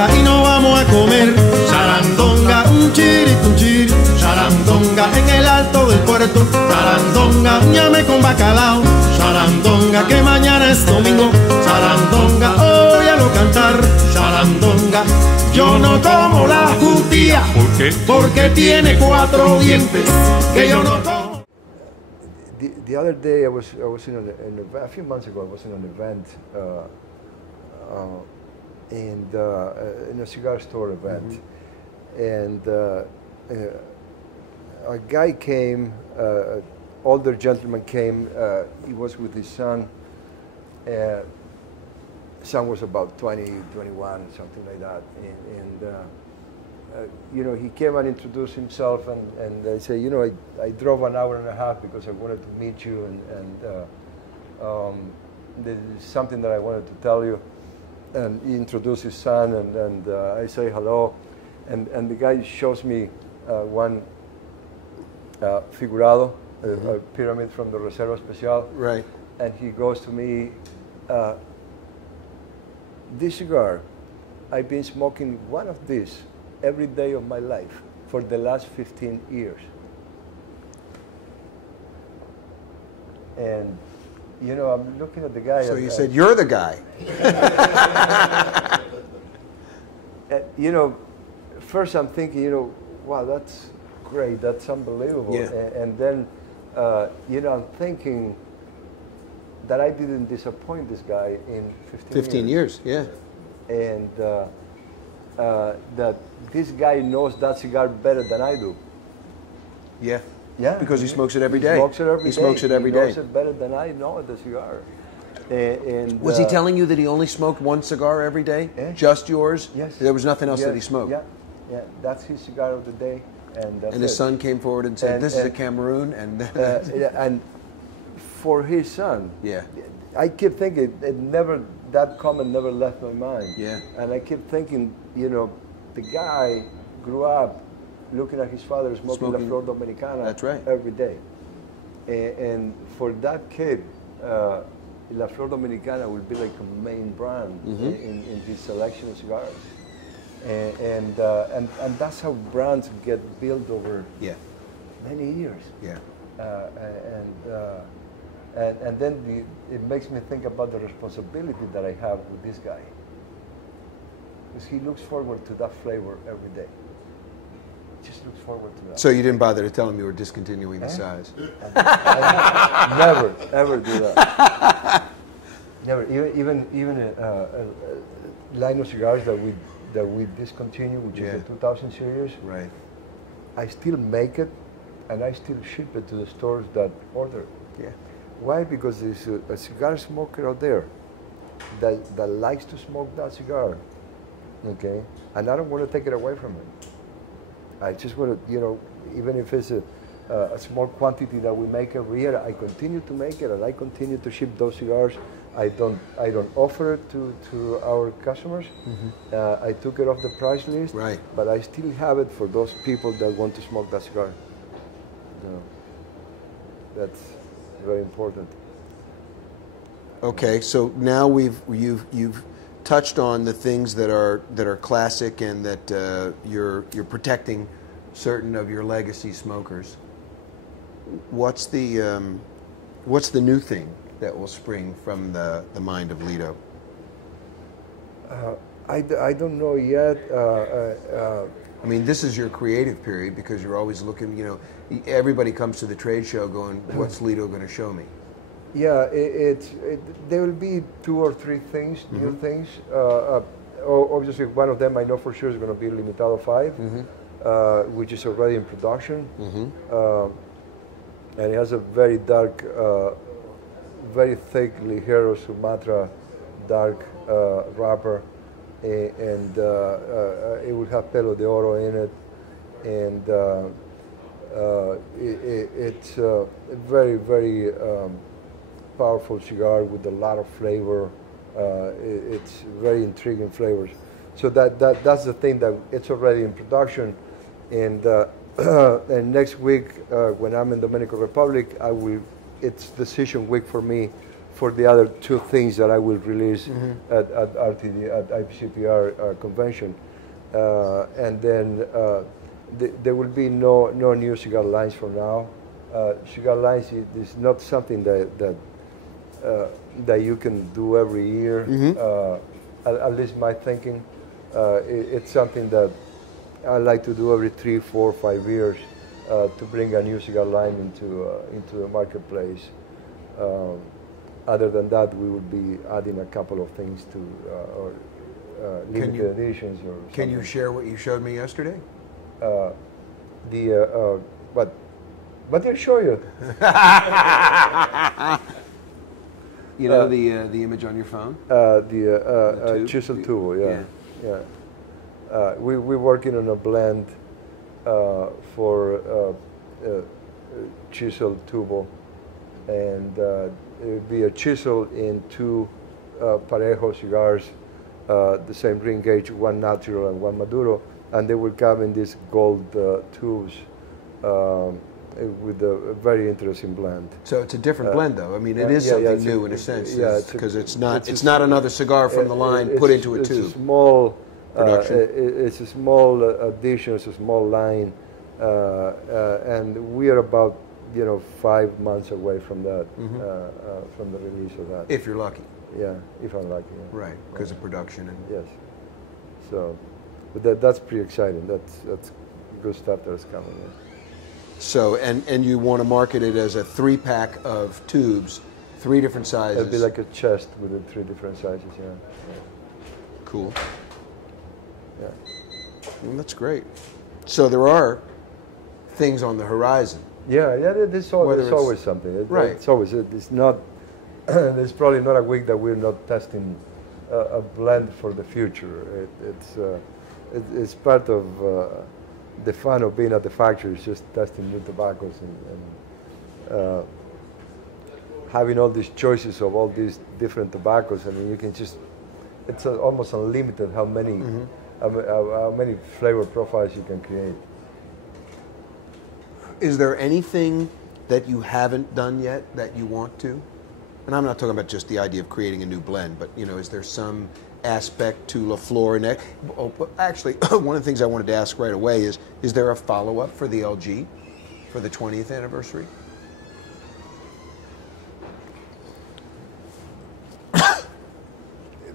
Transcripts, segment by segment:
sarandonga y nos vamos a comer. Sarandonga, un chiri, sarandonga en el alto del puerto. Sarandonga, un ñame con bacalao. Sarandonga, que mañana es domingo. Sarandonga, óyalo cantar. Sarandonga, yo no como la judía. ¿Por qué? Porque tiene 4 dientes que yo no como. The other day, I was in a few months ago, I was in an event, in a cigar store event, and a guy came, older gentleman came. He was with his son. Son was about 20, 21, something like that, you know, he came and introduced himself, and I said, you know, I drove an hour and a half because I wanted to meet you, and there is something that I wanted to tell you. And he introduced his son, and I say hello, and the guy shows me one figurado, a pyramid from the Reserva Especial. Right. And he goes to me, this cigar, I've been smoking one of these every day of my life for the last 15 years. And, you know, I'm looking at the guy. So you said, you're the guy. You know, first I'm thinking, you know, wow, that's great, that's unbelievable. Yeah. And then, you know, I'm thinking that I didn't disappoint this guy in 15 years, yeah. And that this guy knows that cigar better than I do. Yeah. Yeah. Because he smokes it every day. He smokes it every day. He smokes it every day. He knows it better than I know the cigar. And was he telling you that he only smoked one cigar every day? Just yours? Yes. There was nothing else that he smoked? Yeah. Yeah. That's his cigar of the day. And his son came forward and said, this is a Cameroon. And and for his son, yeah, I keep thinking, that comment never left my mind. Yeah. And I keep thinking, you know, the guy grew up looking at his father smoking La Flor Dominicana. That's right. Every day. And for that kid, La Flor Dominicana will be like a main brand in his selection of cigars. And that's how brands get built over many years. Yeah. And then it makes me think about the responsibility that I have with this guy. Because he looks forward to that flavor every day. Just looks forward to that. So you didn't bother to tell him you were discontinuing the size? I never, ever do that. Never. Even line of cigars that we discontinue, which is the 2000 series. Right. I still make it, and I still ship it to the stores that order. Yeah. Why? Because there's a cigar smoker out there that likes to smoke that cigar, okay? And I don't want to take it away from him. I just want to, you know, even if it's a small quantity that we make every year, I continue to make it, and I continue to ship those cigars. I don't offer it to our customers. I took it off the price list, right? But I still have it for those people that want to smoke that cigar. You know, that's very important. Okay, so now you've touched on the things that are classic and that you're protecting certain of your legacy smokers. What's the new thing that will spring from the mind of Litto? I don't know yet. I mean, this is your creative period because you're always looking, you know, everybody comes to the trade show going, what's Litto going to show me? Yeah, there will be 2 or 3 things, new things. Obviously, one of them I know for sure is going to be Limitado 5, which is already in production. And it has a very dark, very thick Ligero Sumatra dark wrapper. And it will have Pelo de Oro in it, and it's a very, very powerful cigar with a lot of flavor. It's very intriguing flavors. So that's the thing, that it's already in production, and next week when I'm in Dominican Republic, it's decision week for me for the other two things that I will release at RTD, at IPCPR convention. And then there will be no new cigar lines for now. Cigar lines is not something that you can do every year. At least my thinking, it's something that I like to do every 3, 4, 5 years to bring a new cigar line into the marketplace. Other than that, we will be adding a couple of things to or limited editions or something. Can you share what you showed me yesterday? What did I show you? You know the image on your phone? The chisel tool, yeah. We're working on a blend for chisel tubo, and it would be a chisel in 2 Parejo cigars, the same ring gauge, 1 natural and 1 Maduro, and they will come in these gold tubes with a very interesting blend. So it's a different blend, though. I mean, it is something new in a sense, because it's not another cigar from the line put into a tube. It's a small production. It's a small addition. It's a small line, and we are about 5 months away from that, from the release of that. If you're lucky. Yeah, if I'm lucky. Yeah. Right, because of production. And yes. So, but that's pretty exciting. That's good stuff that's coming. Yeah. So, and you want to market it as a 3-pack of tubes, 3 different sizes. It'd be like a chest with the 3 different sizes. Yeah. Cool. Yeah. Well, that's great. So there are things on the horizon. Yeah. There's always something. Right. It's always. It's not. There's probably not a week that we're not testing a blend for the future. It's part of the fun of being at the factory, is just testing new tobaccos and having all these choices of all these different tobaccos. I mean, you can just, it's almost unlimited how many how many flavor profiles you can create. Is there anything that you haven't done yet that you want to? And I'm not talking about just the idea of creating a new blend, but is there some aspect to La Flor? And actually, one of the things I wanted to ask right away is there a follow-up for the LG for the 20th anniversary?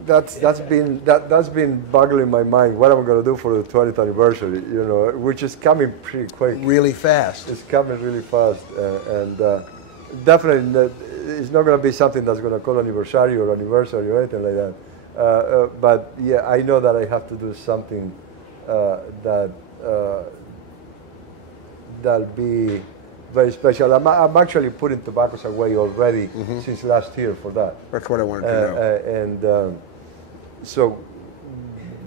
That's been boggling my mind. What am I going to do for the 20th anniversary? Which is coming pretty quick. Really fast. It's coming really fast, and definitely it's not going to be something that's going to call anniversary or anything like that. But yeah, I know that I have to do something that'll be very special. I'm actually putting tobaccos away already since last year for that. That's what I wanted to know. So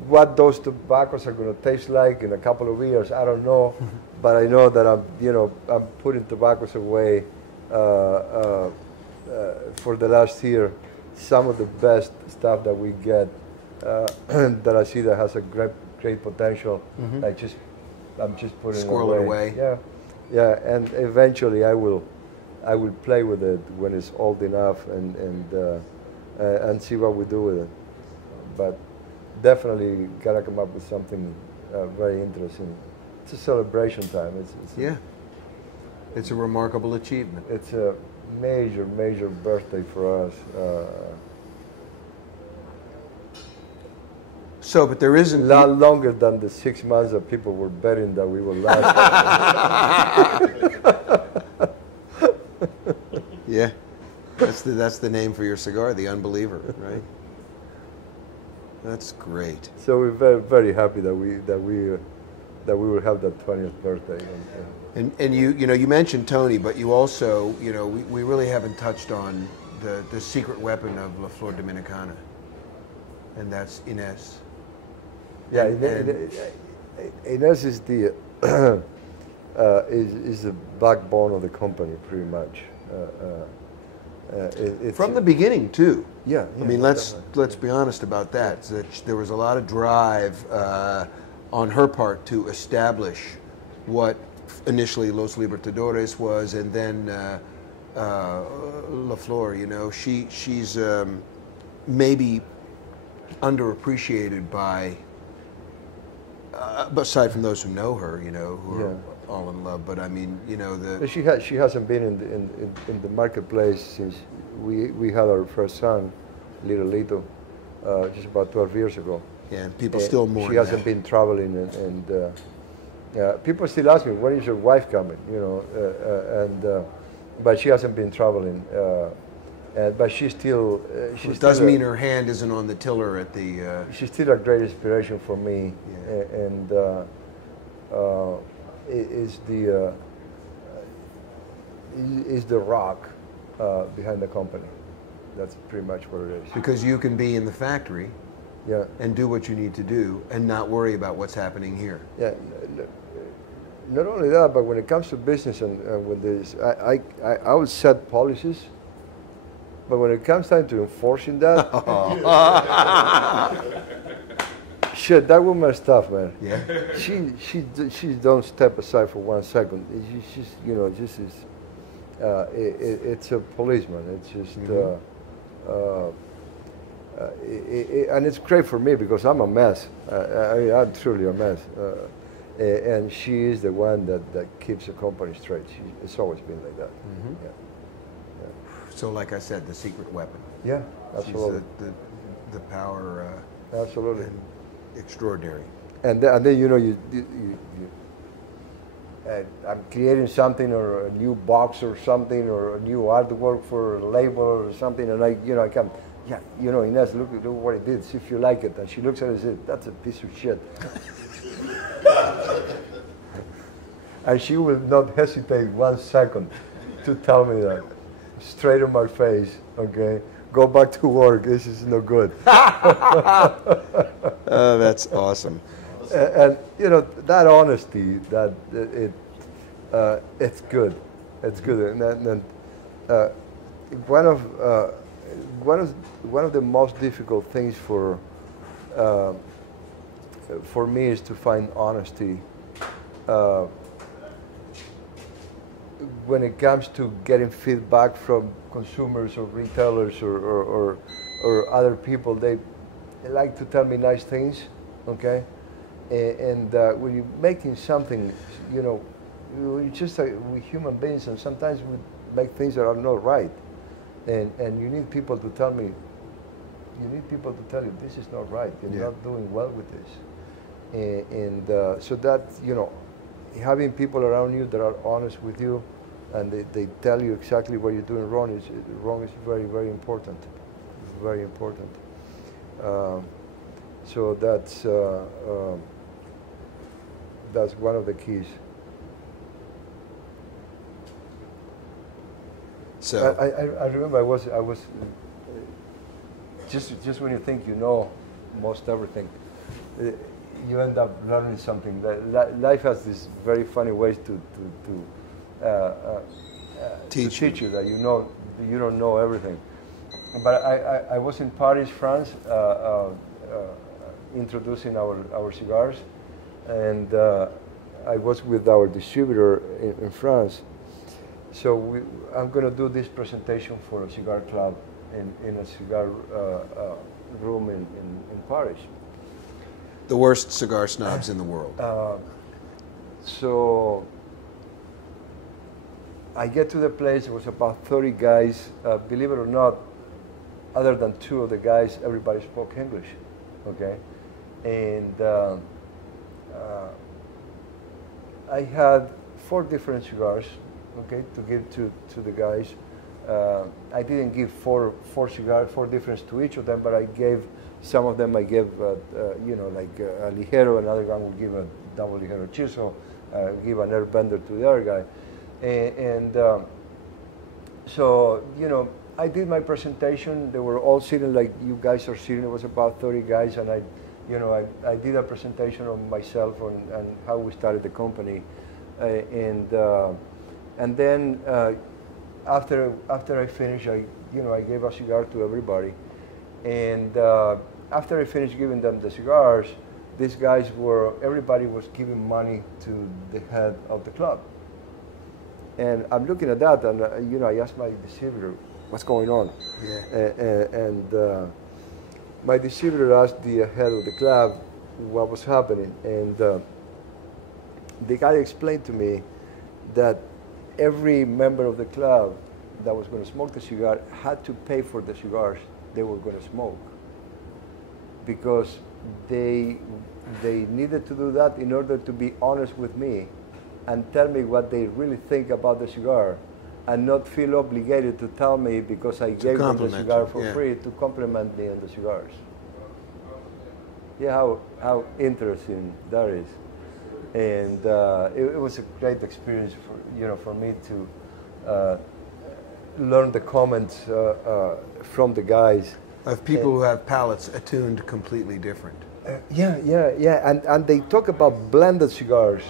what those tobaccos are going to taste like in a couple of years, I don't know. But I know that I'm putting tobaccos away for the last year. Some of the best stuff that we get that I see that has a great potential. I'm just putting Squirrel it away. Yeah, and eventually I will play with it when it's old enough and see what we do with it. But definitely gotta come up with something very interesting. It's a celebration time. It's a remarkable achievement. It's a major birthday for us. But there isn't a lot longer than the 6 months that people were betting that we will last. Yeah, that's the name for your cigar, the Unbeliever, right? That's great. So we're very, very happy that we will have that 20th birthday. And you mentioned Tony, but you also we really haven't touched on the secret weapon of La Flor Dominicana, and that's Inés. Yeah, Inés is the is the backbone of the company, pretty much. From the beginning, too. Yeah. I mean, let's be honest about that. That there was a lot of drive on her part to establish what initially Los Libertadores was, and then Flor, you know, she's maybe underappreciated by, aside from those who know her, you know, who are all in love. But I mean, you know, she hasn't been in the marketplace since we had our first son, Litto, just about 12 years ago. Yeah, and people still mourn. She hasn't been traveling, and people still ask me, when is your wife coming? You know, but she hasn't been traveling. But she's still. It does mean her hand isn't on the tiller at the. She's still a great inspiration for me, and is the rock behind the company. That's pretty much what it is. Because you can be in the factory. Yeah. And do what you need to do, and not worry about what's happening here. Yeah. Not only that, but when it comes to business and when there's, I would set policies, but when it comes time to enforcing that, shit, that woman's tough, man. Yeah. She don't step aside for 1 second. She's you know, just is. It's a policeman. It's just. And it's great for me because I'm a mess. I'm truly a mess. And she is the one that keeps the company straight. It's always been like that. Mm-hmm. Yeah. So, like I said, the secret weapon. Yeah, absolutely. She's the power. Absolutely. Extraordinary. And then you know I'm creating something or a new box or something or a new artwork for a label or something, and I come. Yeah, you know, Inez, look what I did, see if you like it. And she looks at it and says, that's a piece of shit. And she will not hesitate 1 second to tell me that. Straight in my face, okay? Go back to work, this is no good. That's awesome. And you know, that honesty, that it's good. It's good. And one of the most difficult things for me is to find honesty when it comes to getting feedback from consumers or retailers or other people. They like to tell me nice things, okay? And when you're making something, you know, we're just we're human beings, and sometimes we make things that are not right. And you need people to tell me, you need people to tell you, this is not right, you're not doing well with this. So that, you know, having people around you that are honest with you and they tell you exactly what you're doing wrong is very, very important. Very important. So that's one of the keys. So I remember I was just when you think you know most everything, you end up learning something. Life has this very funny ways to teach you that you don't know everything. But I was in Paris, France, introducing our cigars, and I was with our distributor in France. So I'm going to do this presentation for a cigar club in a cigar room in Paris. The worst cigar snobs in the world. So I get to the place, it was about 30 guys. Believe it or not, other than 2 of the guys, everybody spoke English, okay? And I had 4 different cigars, okay, to give to the guys. I didn't give four cigars, 4 different to each of them, but I gave some of them. I gave, you know, like a ligero. Another guy would give a double ligero chiso. Give an airbender to the other guy, and so you know, I did my presentation. They were all sitting like you guys are sitting. It was about 30 guys, and I did a presentation on myself and how we started the company, and then after I finished, I gave a cigar to everybody, and after I finished giving them the cigars, these guys everybody was giving money to the head of the club, And I'm looking at that, and you know, I asked my distributor, "What's going on?" Yeah. And my distributor asked the head of the club what was happening, and the guy explained to me that every member of the club that was going to smoke the cigar had to pay for the cigars they were going to smoke, because they needed to do that in order to be honest with me and tell me what they really think about the cigar, and not feel obligated to tell me because I gave them the cigar for free to compliment me on the cigars. Yeah, how interesting that is. And it was a great experience for me to learn the comments from the guys. Of people who have palates attuned completely different. Yeah. And they talk about blended cigars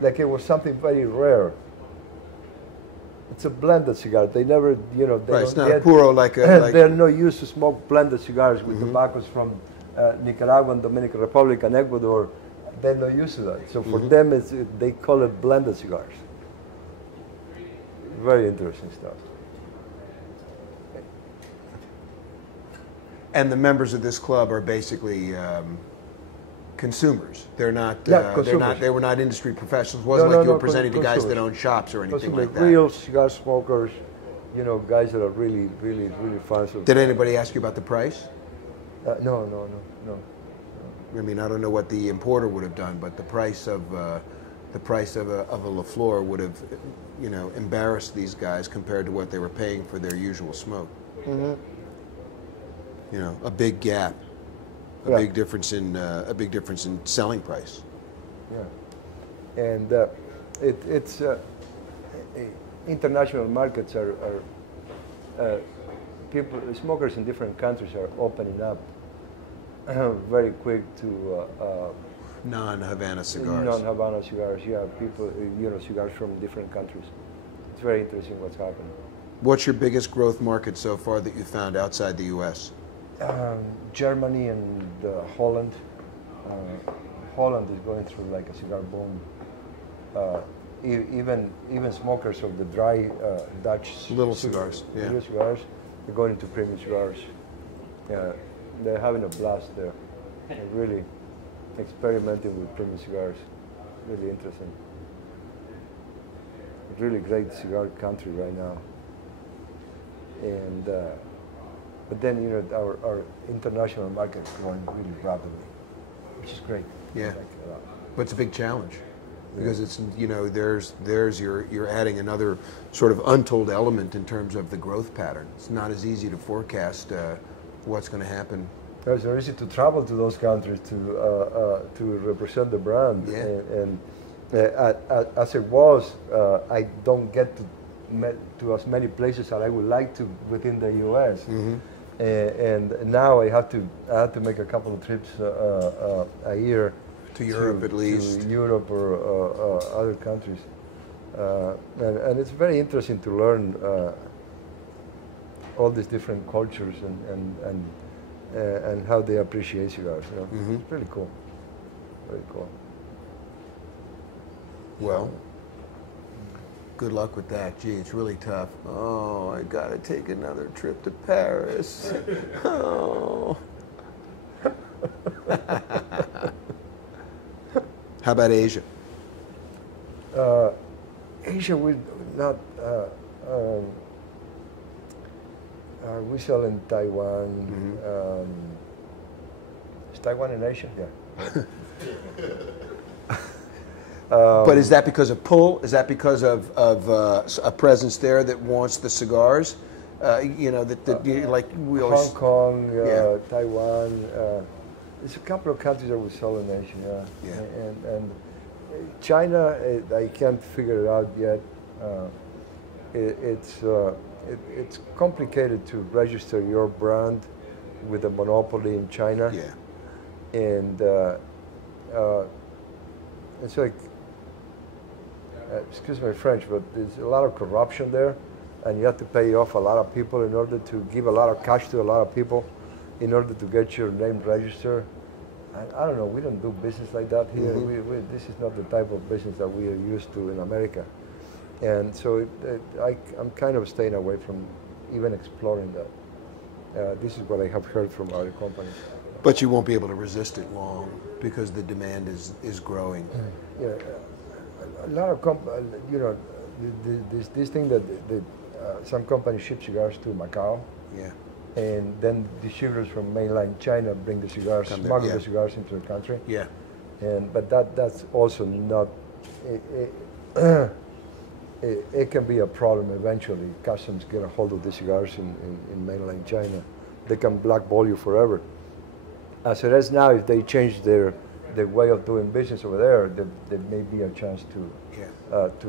like it was something very rare. It's a blended cigar. They never, they right, it's don't not a puro like a... they're not used to smoke blended cigars with tobaccos from Nicaragua and Dominican Republic and Ecuador. They're not used to that. So for them, they call it blended cigars. Very interesting stuff. And the members of this club are basically consumers. They're not. They were not industry professionals. It wasn't like you were presenting to guys that own shops or anything like that. Real cigar smokers, guys that are really, really, really fans of. Did anybody ask you about the price? No. I mean, I don't know what the importer would have done, but the price of a La Flor would have, embarrassed these guys compared to what they were paying for their usual smoke. Mm-hmm. A big gap, a big difference in selling price. Yeah, and it's international markets are people, smokers in different countries are opening up very quick to non-Havana cigars. Non-Havana cigars, yeah. People, cigars from different countries. It's very interesting what's happening. What's your biggest growth market so far that you found outside the U.S.? Germany and Holland. Holland is going through like a cigar boom. Even smokers of the dry Dutch little cigars, little cigars, they're going into premium cigars. Yeah, they're having a blast there. They're really experimenting with premium cigars. Really interesting. Really great cigar country right now. And but then our international market is growing really rapidly, which is great. Yeah, I like it a lot. But it's a big challenge because it's you're adding another sort of untold element in terms of the growth pattern. It's not as easy to forecast what's going to happen. It's very easy to travel to those countries to represent the brand. Yeah. And as it was, I don't get to as many places as I would like to within the U.S. Mm-hmm. And now I have to make a couple of trips a year to Europe, at least to Europe or other countries, and it's very interesting to learn all these different cultures and how they appreciate cigars. Mm-hmm. It's really cool. Very cool. Well, good luck with that. Gee, it's really tough. Oh, I gotta take another trip to Paris. Oh. How about Asia? Asia, we not. We sell in Taiwan. Mm-hmm. Is Taiwan in Asia? Yeah. But is that because of pull? Is that because of a presence there that wants the cigars? Like we always. Hong Kong, Taiwan. There's a couple of countries that we sell in Asia. Yeah. And China, I can't figure it out yet. It's complicated to register your brand with a monopoly in China. Yeah. And it's like, excuse my French, but there's a lot of corruption there, and you have to pay off a lot of people in order to give a lot of cash to a lot of people in order to get your name registered. I don't know, we don't do business like that here. This is not the type of business that we are used to in America. And so I'm kind of staying away from even exploring that. This is what I have heard from other companies. But you won't be able to resist it long because the demand is growing. Yeah, a lot of you know, this thing that some companies ship cigars to Macau. Yeah. And then distributors from mainland China bring the cigars, smuggle the cigars into the country. Yeah. But that's also not. It can be a problem eventually. Customs get a hold of the cigars in mainland China. They can blackball you forever. As it is now, if they change their way of doing business over there, there may be a chance to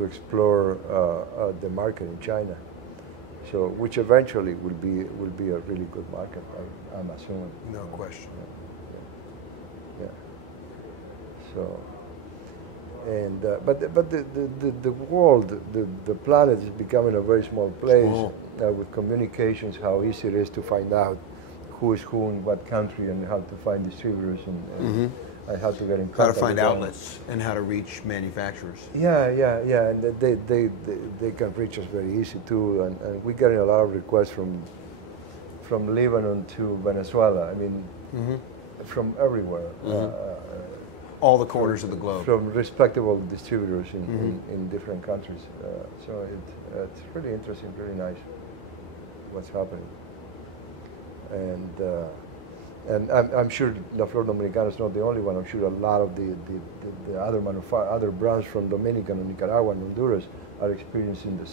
explore the market in China. So, which eventually will be a really good market, I'm assuming. No question. Yeah. So, and but the world, the planet is becoming a very small place with communications. How easy it is to find out who is who in what country and how to find distributors and how to get in contact. How to find outlets and how to reach manufacturers. Yeah, and they can reach us very easy too. And we're getting a lot of requests from Lebanon to Venezuela. I mean, from everywhere. All the corners of the globe. From respectable distributors in different countries. So it's really interesting, really nice what's happening. And I'm sure La Flor Dominicana is not the only one. I'm sure a lot of the other brands from Dominicana, Nicaragua, and Honduras are experiencing the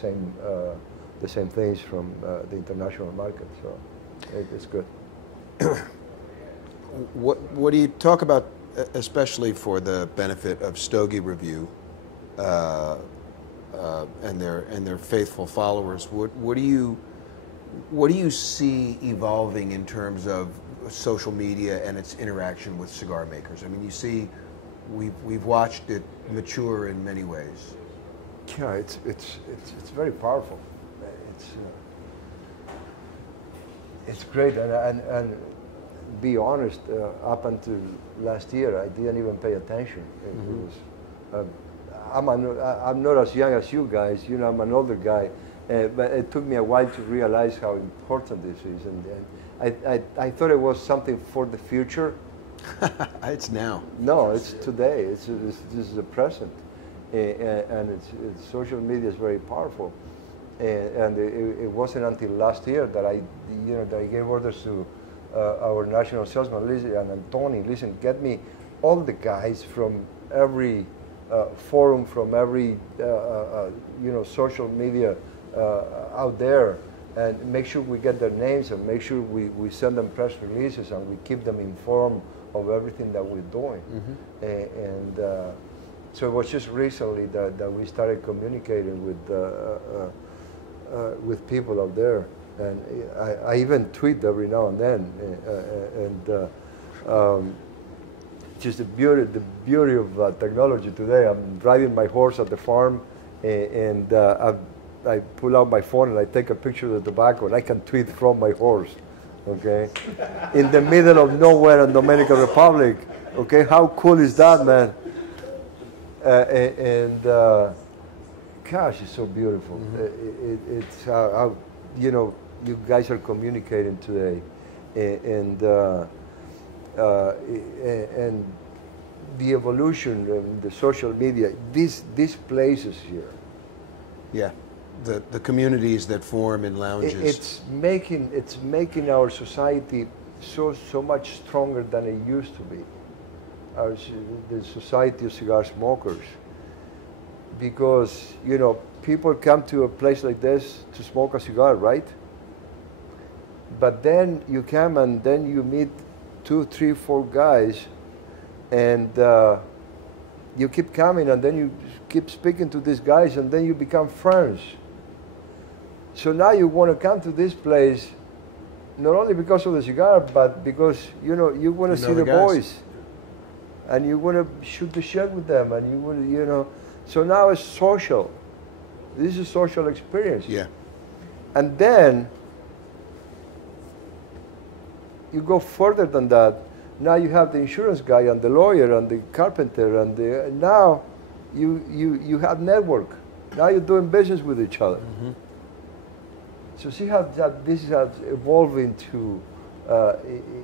same things from the international market. So it's good. What do you talk about, especially for the benefit of Stogie Review and their faithful followers? What do you see evolving in terms of social media and its interaction with cigar makers? I mean, you see, we've watched it mature in many ways. Yeah, it's very powerful. It's great, and be honest, up until last year, I didn't even pay attention. It was, I'm not as young as you guys. You know, I'm an older guy. But it took me a while to realize how important this is, and I thought it was something for the future. It's now. No, it's today. This is the present, and social media is very powerful. And it wasn't until last year that I gave orders to our national salesman, and Tony, listen, get me all the guys from every forum, from every social media. Out there, and make sure we get their names, and make sure we send them press releases, and we keep them informed of everything that we're doing. So it was just recently that we started communicating with people out there, and I even tweet every now and then, just the beauty of technology today. I'm driving my horse at the farm, and I pull out my phone and I take a picture of the tobacco, and I can tweet from my horse, okay? In the middle of nowhere in Dominican Republic, okay? How cool is that, man? Gosh, it's so beautiful. It's how you guys are communicating today, and the evolution of the social media, these places here. Yeah. The communities that form in lounges. It's making our society so much stronger than it used to be. The society of cigar smokers, because people come to a place like this to smoke a cigar, right? But then you come and then you meet 2, 3, 4 guys, and you keep coming, and then you keep speaking to these guys, and then you become friends. So now you want to come to this place, not only because of the cigar, but because you want to see the boys, and you want to shoot the shit with them, and you want So now it's social. This is a social experience. Yeah. And then you go further than that, Now you have the insurance guy and the lawyer and the carpenter and now you have network. Now you're doing business with each other. Mm-hmm. So see how this is evolving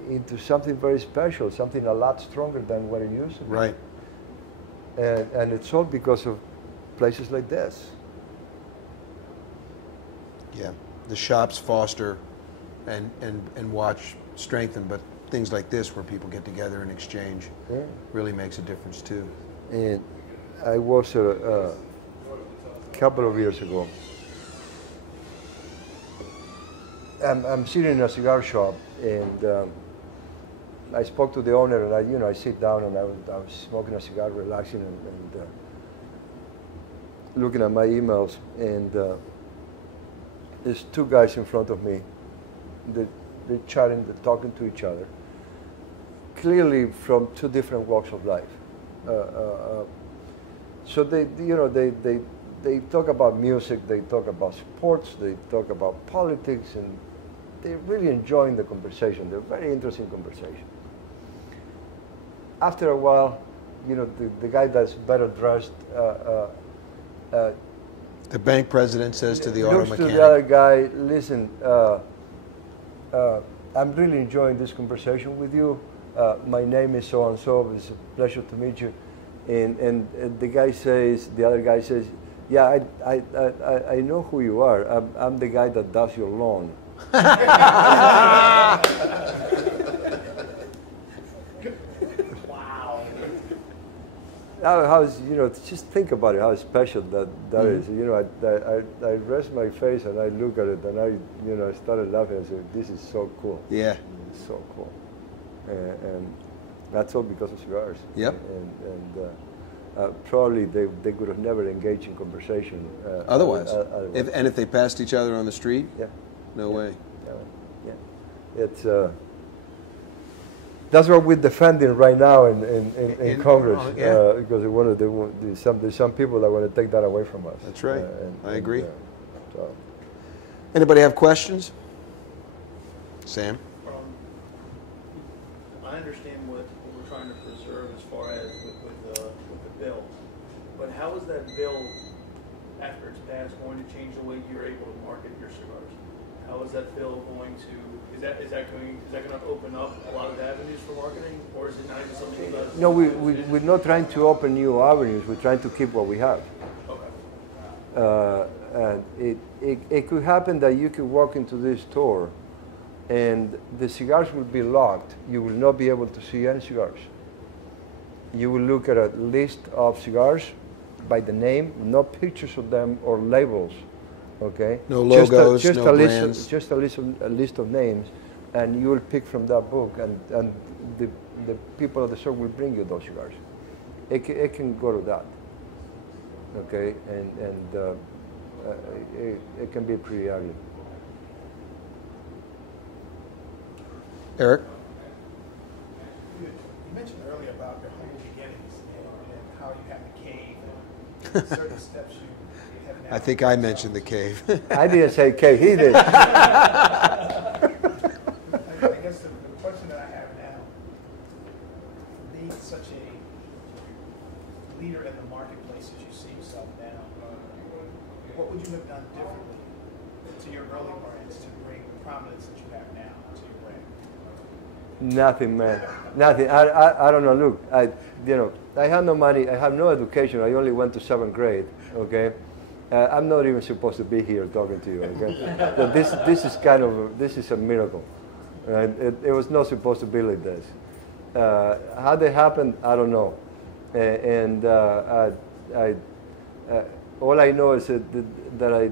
into something very special, something a lot stronger than what it used to be. Right. And it's all because of places like this. Yeah, the shops foster and watch strengthen, but things like this where people get together and exchange really makes a difference too. And I was a couple of years ago. I'm sitting in a cigar shop, and I spoke to the owner, and I sit down and I was smoking a cigar, relaxing, and looking at my emails, and there's two guys in front of me. They're chatting, they're talking to each other, clearly from two different walks of life. So they talk about music, they talk about sports, they talk about politics, and they're really enjoying the conversation. They're very interesting conversation. After a while, the guy that's better dressed, The bank president says to the auto looks mechanic, to the other guy, listen, I'm really enjoying this conversation with you. My name is so and so. It's a pleasure to meet you. And the other guy says, yeah, I know who you are. I'm the guy that does your lawn. Wow. Just think about it, how special that is. I rest my face and I look at it and I started laughing and said, this is so cool. yeah, It's so cool. And that's all because of cigars. Yep. And probably they could have never engaged in conversation. otherwise. If they passed each other on the street, Yeah. no way. Yeah. It's that's what we're defending right now in Congress. yeah. Because there's some people that want to take that away from us. That's right. I agree. So. Anybody have questions? Sam? I understand what we're trying to preserve as far as with the bill, but how is that bill, after it's passed, going to change the way you're able to market your cigars? How is that bill going to? Is that going to open up a lot of avenues for marketing, or is it not even something about? No, we're not trying to open new avenues. We're trying to keep what we have. Okay. And it could happen that you could walk into this store and the cigars will be locked. You will not be able to see any cigars. You will look at a list of cigars by the name, no pictures of them or labels. Okay. No logos, just no a brands. List, just a list of names, and you will pick from that book, and the people at the store will bring you those cigars. It can go to that. Okay, and it can be pretty ugly. Eric? You mentioned earlier about your humble beginnings and how you had the cave and certain steps you have now. I think I mentioned the cave. I didn't say Kate, he did. I guess the question that I have now, being such a leader in the marketplace as you see yourself now, what would you have done differently to your early brands to bring the prominence that you have now to your brand? Nothing, man. Nothing. I don't know. Look, I have no money. I have no education. I only went to 7th grade. Okay, I'm not even supposed to be here talking to you. Okay, so this is a miracle. Right? It was not supposed to be like this. How they happened, I don't know. All I know is that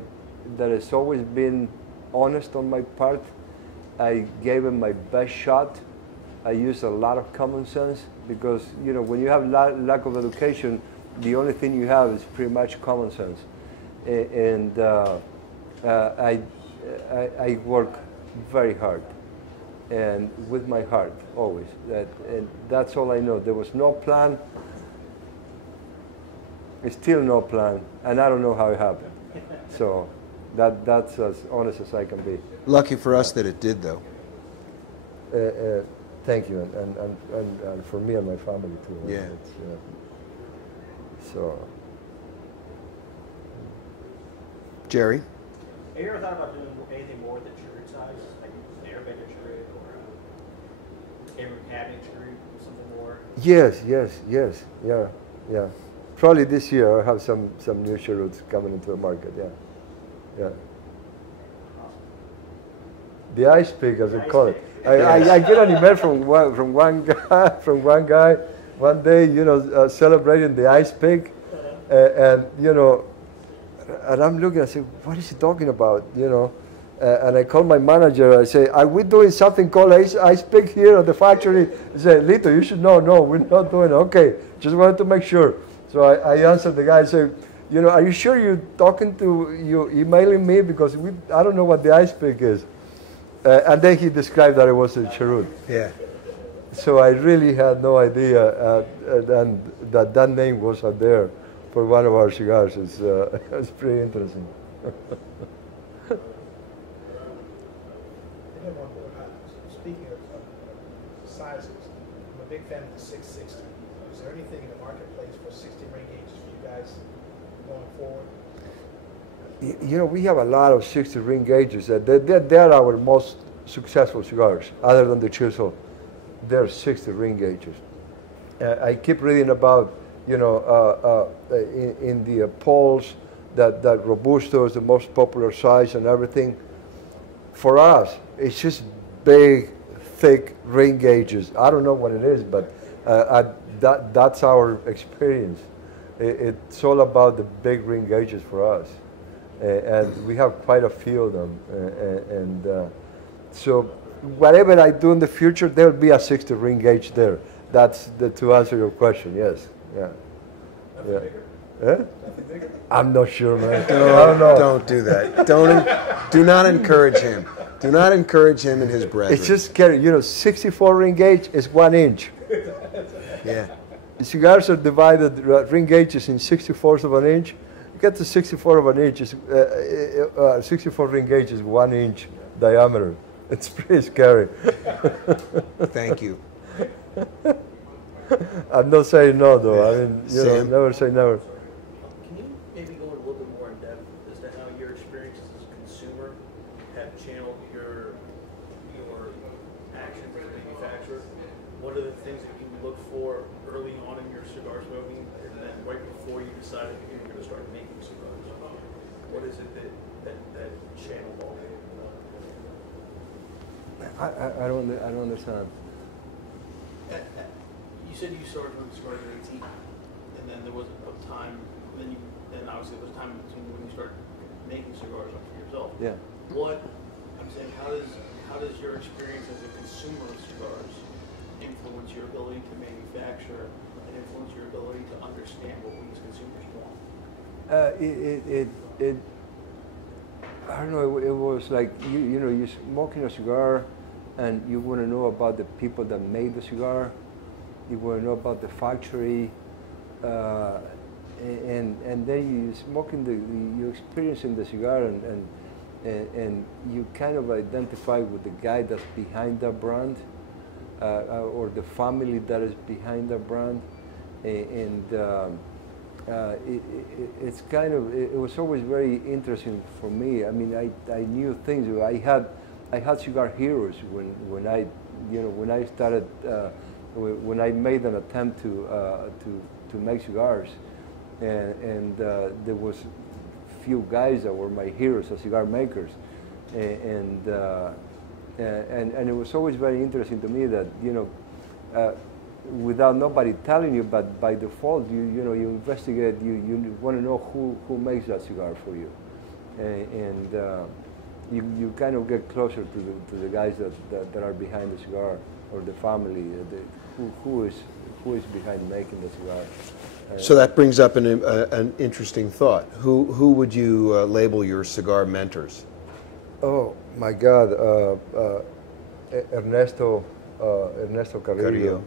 it's always been honest on my part. I gave it my best shot. I used a lot of common sense because, when you have lack of education, the only thing you have is pretty much common sense. And I work very hard and with my heart always. And that's all I know. There was no plan. Still no plan, and I don't know how it happened. So that's as honest as I can be. Lucky for us that it did, though. Thank you, and for me and my family too. Yeah. So. Jerry? Have you ever thought about doing anything more with the church size, like an airbender church or a camera cabinet church, something more? Yes, yeah. Probably this year I'll have some new cheroots coming into the market. Yeah. The ice pick, as we call it. I get an email from one guy one day, celebrating the ice pick, and and I'm looking. I say, what is he talking about? And I call my manager. I say, are we doing something called ice pick here at the factory? He said, Litto, you should know. No, we're not doing it. Okay, just wanted to make sure. So I answered the guy. I said, are you sure you're emailing me, because I don't know what the ice pick is. And then he described that it was a cheroot. Yeah. So I really had no idea, and that name was out there for one of our cigars. It's pretty interesting. Speaking of sizes, I'm a big fan of the 660. Is there anything in the marketplace for 60 ring gauges for you guys going forward? We have a lot of 60 ring gauges. They're our most successful cigars, other than the chisel. They're 60 ring gauges. I keep reading about, in the polls, that Robusto is the most popular size and everything. For us, it's just big, thick ring gauges. I don't know what it is, but that's our experience. It's all about the big ring gauges for us. And we have quite a few of them. So whatever I do in the future, there'll be a 60 ring gauge there. That's to answer your question, yes. Yeah. Nothing bigger? Eh? Nothing bigger? I'm not sure, man. I don't know. Don't do that. Do not encourage him. Do not encourage him and his brethren. It's just scary. 64 ring gauge is 1 inch. Yeah. Cigars are divided, ring gauges, in 64ths of an inch. You get to 64 of an inch, 64 ring gauge is 1 inch diameter. It's pretty scary. Thank you. I'm not saying no, though. I mean, Sam? never say never. Can you maybe go a little bit more in depth as to how your experiences as a consumer have channeled your actions as a manufacturer? What are the things that you look for early on in your cigar smoking, and then right before you decided you're going to start making cigars? What is it that channeled all that? I don't understand. You said you started when you started at 18, and then there was a time, then obviously there was a time between when you started making cigars up for yourself. Yeah. I'm saying, how does your experience as a consumer of cigars influence your ability to manufacture and influence your ability to understand what we as consumers want? I don't know, it was like, you're smoking a cigar, and you want to know about the people that made the cigar. You want to know about the factory, and then you smoking you're experiencing the cigar, and you kind of identify with the guy that's behind that brand, or the family that is behind that brand, it's kind of, it was always very interesting for me. I mean, I knew things. I had cigar heroes when I started. When I made an attempt to make cigars, and there was few guys that were my heroes as cigar makers, and it was always very interesting to me that without nobody telling you, but by default you investigate, you want to know who makes that cigar for you, and you kind of get closer to the guys that are behind the cigar, or the family, who is behind making the cigar. So that brings up an interesting thought. Who would you label your cigar mentors? Oh my God, Ernesto Carrillo,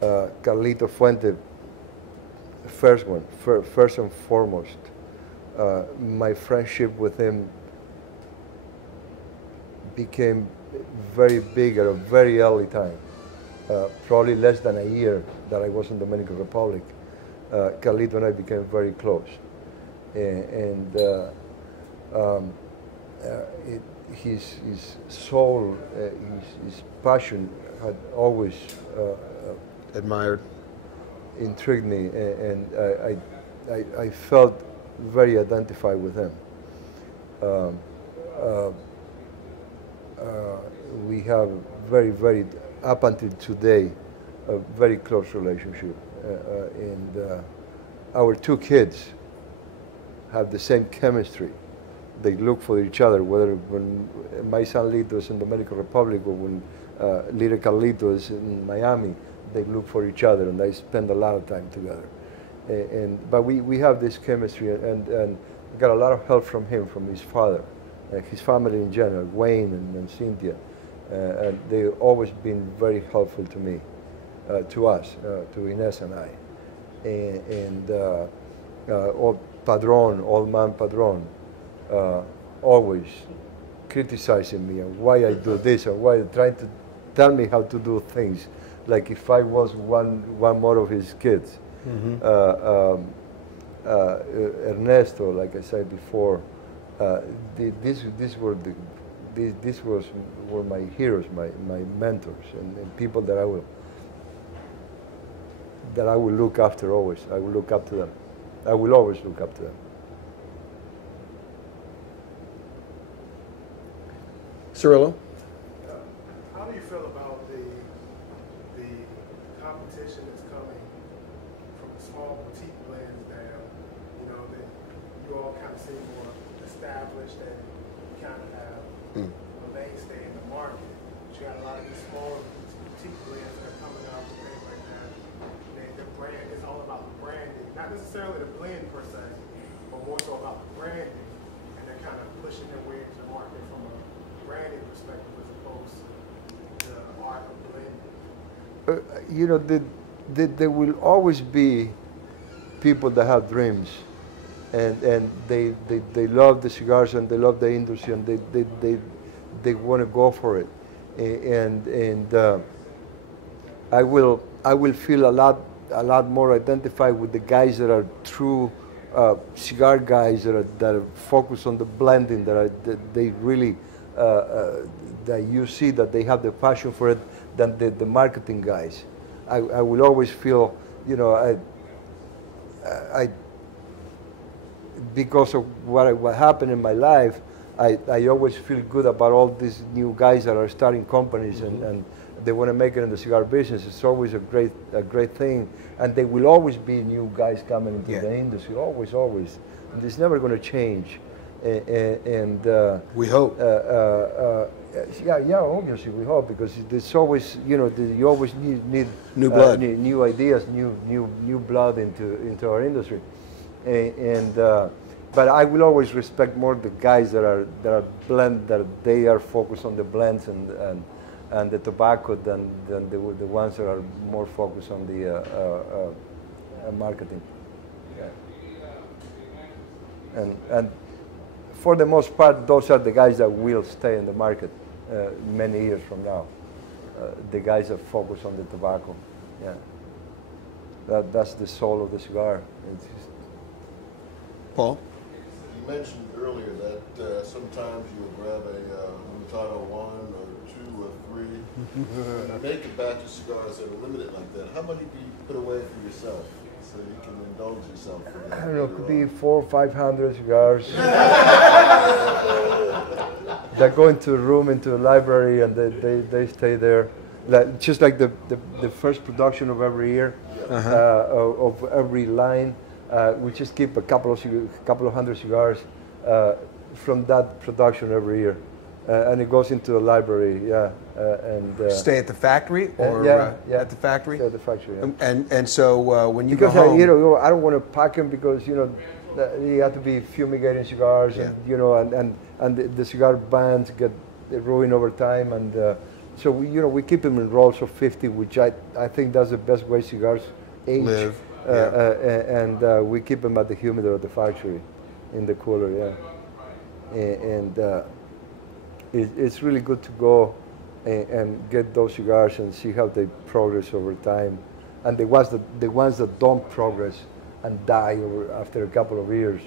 Carlito Fuente, first and foremost. My friendship with him became very big at a very early time. probably less than a year that I was in the Dominican Republic, Carlito and I became very close. His soul, his passion had always Admired. intrigued me, and I felt very identified with him. We have very, up until today, a very close relationship. And our two kids have the same chemistry. They look for each other, whether when my son Litto is in the Dominican Republic or when little Carlito is in Miami, they look for each other and they spend a lot of time together. But we have this chemistry, and we got a lot of help from him, from his father, his family in general, Wayne and Cynthia. And they've always been very helpful to me, to us, to Inez and I. Old man Padron, always criticizing me and why I do this and why trying to tell me how to do things, like if I was one more of his kids. Mm-hmm. Ernesto, like I said before, these were my heroes, my mentors, and people that I will look after always. I will look up to them. I will always look up to them. Cirillo? How do you feel about the competition that's coming from the small boutique blends down? You know, that you all kind of seem more established and kind of have a mainstay in the market. But you got a lot of these smaller boutique blends that are coming out with things like that. Their brand is all about the branding, not necessarily the blend per se, but more so about the branding. And they're kind of pushing their way into the market from a branding perspective as opposed to the art of blending. You know, there will always be people that have dreams, and they love the cigars and they love the industry and they want to go for it, and I will feel a lot more identified with the guys that are true cigar guys that are focused on the blending, that they really that you see that they have the passion for it, than the marketing guys. I will always feel, you know, I because of what happened in my life, I always feel good about all these new guys that are starting companies and they want to make it in the cigar business. It's always a great thing, and there will always be new guys coming into the industry, always, and it's never going to change. And we hope. Yeah, obviously we hope, because there's always, you know, you always need new blood, new ideas, new blood into our industry, but I will always respect more the guys that are blend, that they are focused on the blends and the tobacco than the ones that are more focused on the marketing. Yeah. And for the most part, those are the guys that will stay in the market many years from now. The guys that focus on the tobacco. Yeah. That's the soul of the cigar. It's just... Paul? You mentioned earlier that sometimes you'll grab a Hurtado 1 or 2 or 3. When you make a batch of cigars that are limited like that, how many do you put away for yourself so you can indulge yourself? I don't know, it could be 400 or 500 cigars. They go into a room, into a library, and they stay there. Just like the first production of every year, of every line. We just keep a couple of hundred cigars from that production every year, and it goes into the library. And stay at the factory, or at the factory. Stay at the factory. Yeah. And so when you because go home, you know, I don't want to pack them, because you know you have to be fumigating cigars, and you know, and the cigar bands get ruined over time, and so we keep them in rolls of 50, which I think that's the best way cigars age. Live. And we keep them at the humidor at the factory, in the cooler, and it's really good to go and get those cigars and see how they progress over time, and the ones that don't progress and die after a couple of years.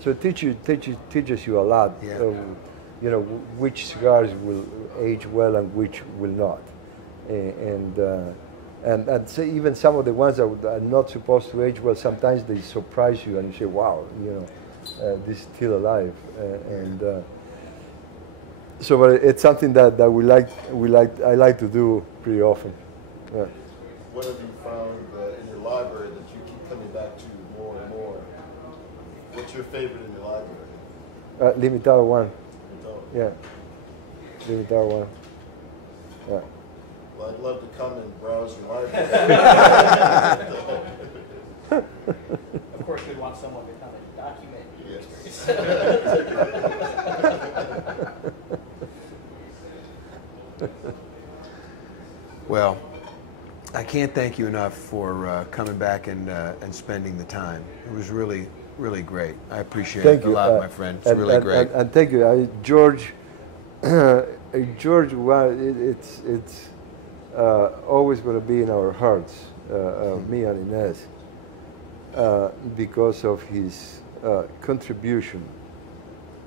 So it teaches you a lot. Yeah. You know, which cigars will age well and which will not, and so even some of the ones that are not supposed to age well, sometimes they surprise you and you say, wow, you know, this is still alive, so but it's something that I like to do pretty often. Yeah. What have you found in your library that you keep coming back to more and more? What's your favorite in your library? Limitado one. Limitado. Yeah. Limitado one. Yeah. Well, I'd love to come and browse your library. Of course, we'd want someone to come and document your Yes. experience. Well, I can't thank you enough for coming back and spending the time. It was really, really great. I appreciate it a lot, my friend. It's really great. And thank you, George. George, well, it's always going to be in our hearts, me and Inez, because of his contribution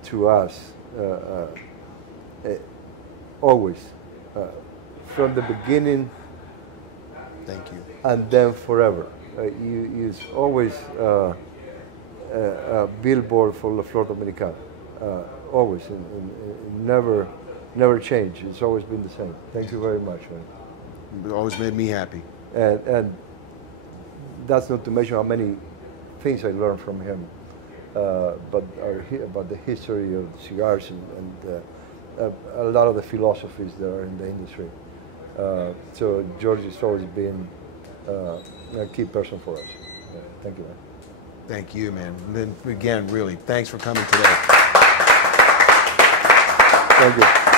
to us, always, from the beginning. Thank you. And then forever. He's always a billboard for La Flor Dominicana. Always, and never changed. It's always been the same. Thank you very much, man. It always made me happy. And that's not to mention how many things I learned from him, but about the history of cigars and a lot of the philosophies that are in the industry. So George has always been a key person for us. Thank you, man. Thank you, man. And then again, really, thanks for coming today. Thank you.